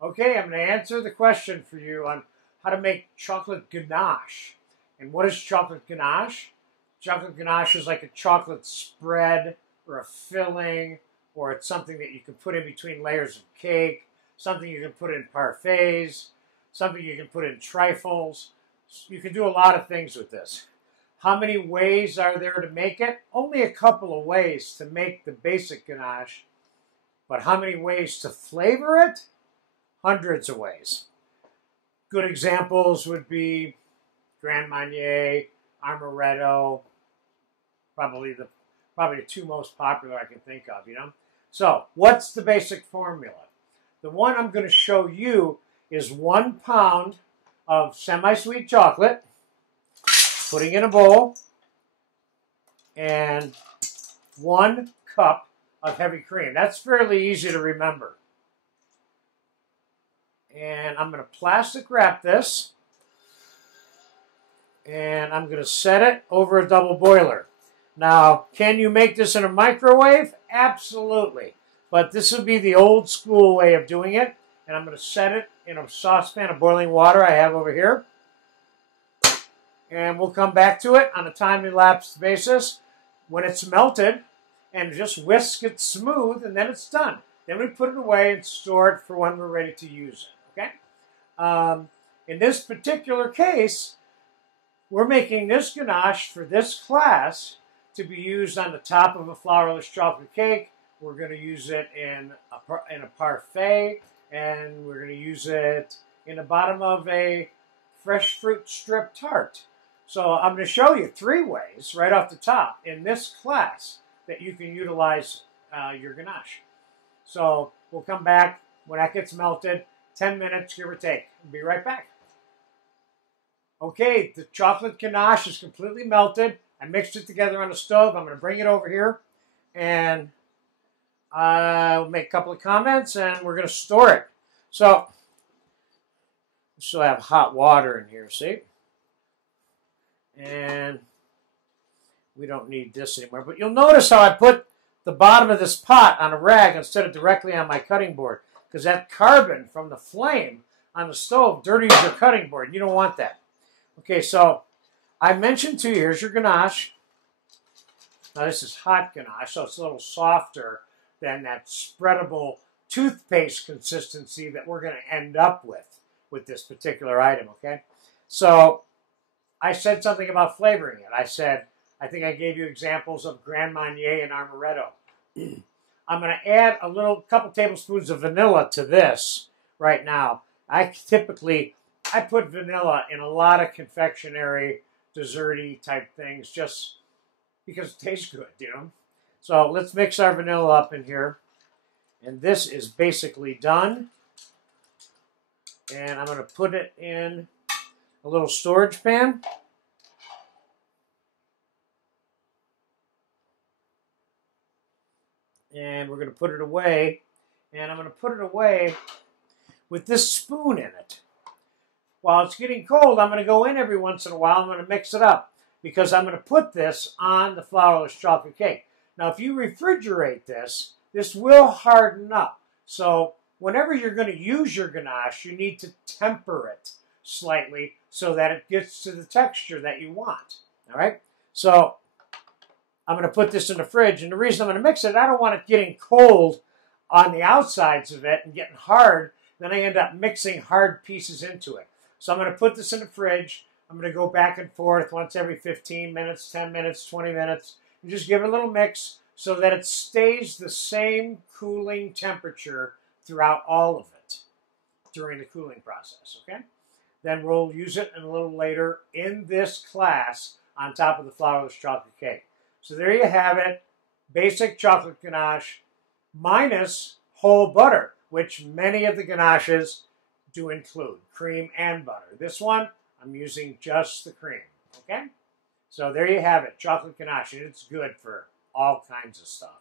Okay, I'm going to answer the question for you on how to make chocolate ganache. And what is chocolate ganache? Chocolate ganache is like a chocolate spread or a filling, or it's something that you can put in between layers of cake, something you can put in parfaits, something you can put in trifles. You can do a lot of things with this. How many ways are there to make it? Only a couple of ways to make the basic ganache. But how many ways to flavor it? Hundreds of ways. Good examples would be Grand Marnier, Amaretto, probably the two most popular I can think of, So, what's the basic formula? The one I'm going to show you is 1 pound of semi-sweet chocolate, putting in a bowl, and 1 cup of heavy cream. That's fairly easy to remember. And I'm going to plastic wrap this, and I'm going to set it over a double boiler. Now, can you make this in a microwave? Absolutely. But this would be the old school way of doing it. And I'm going to set it in a saucepan of boiling water I have over here. And we'll come back to it on a time-elapsed basis when it's melted, and just whisk it smooth, and then it's done. Then we put it away and store it for when we're ready to use it, okay? In this particular case, we're making this ganache for this class to be used on the top of a flourless chocolate cake. We're going to use it in a parfait, and we're going to use it in the bottom of a fresh fruit strip tart. So I'm going to show you 3 ways right off the top in this class that you can utilize your ganache. So we'll come back when that gets melted, 10 minutes, give or take. We'll be right back. Okay, the chocolate ganache is completely melted. I mixed it together on the stove. I'm going to bring it over here, and I'll make a couple of comments, and we're going to store it. So, we still have hot water in here, see? And we don't need this anymore. But you'll notice how I put the bottom of this pot on a rag instead of directly on my cutting board, because that carbon from the flame on the stove dirties your cutting board. You don't want that. Okay, so I mentioned to you, here's your ganache. Now this is hot ganache, so it's a little softer than that spreadable toothpaste consistency that we're going to end up with this particular item, okay? So I said something about flavoring it. I said, I think I gave you examples of Grand Marnier and Amaretto. I'm going to add a couple tablespoons of vanilla to this right now. I put vanilla in a lot of confectionery, desserty type things just because it tastes good, So let's mix our vanilla up in here. And this is basically done. And I'm going to put it in a little storage pan. And we're going to put it away. And I'm going to put it away with this spoon in it. While it's getting cold, I'm going to go in every once in a while. I'm going to mix it up because I'm going to put this on the flourless chocolate cake. Now, if you refrigerate this, this will harden up. So whenever you're going to use your ganache, you need to temper it slightly so that it gets to the texture that you want. All right? So I'm going to put this in the fridge. And the reason I'm going to mix it, I don't want it getting cold on the outsides of it and getting hard. Then I end up mixing hard pieces into it. So I'm going to put this in the fridge. I'm going to go back and forth once every 15 minutes, 10 minutes, 20 minutes, and just give it a little mix so that it stays the same cooling temperature throughout all of it during the cooling process, okay? Then we'll use it a little later in this class on top of the flourless chocolate cake. So there you have it, basic chocolate ganache minus whole butter, which many of the ganaches do include cream and butter. This one, I'm using just the cream, okay? So there you have it, chocolate ganache, and it's good for all kinds of stuff.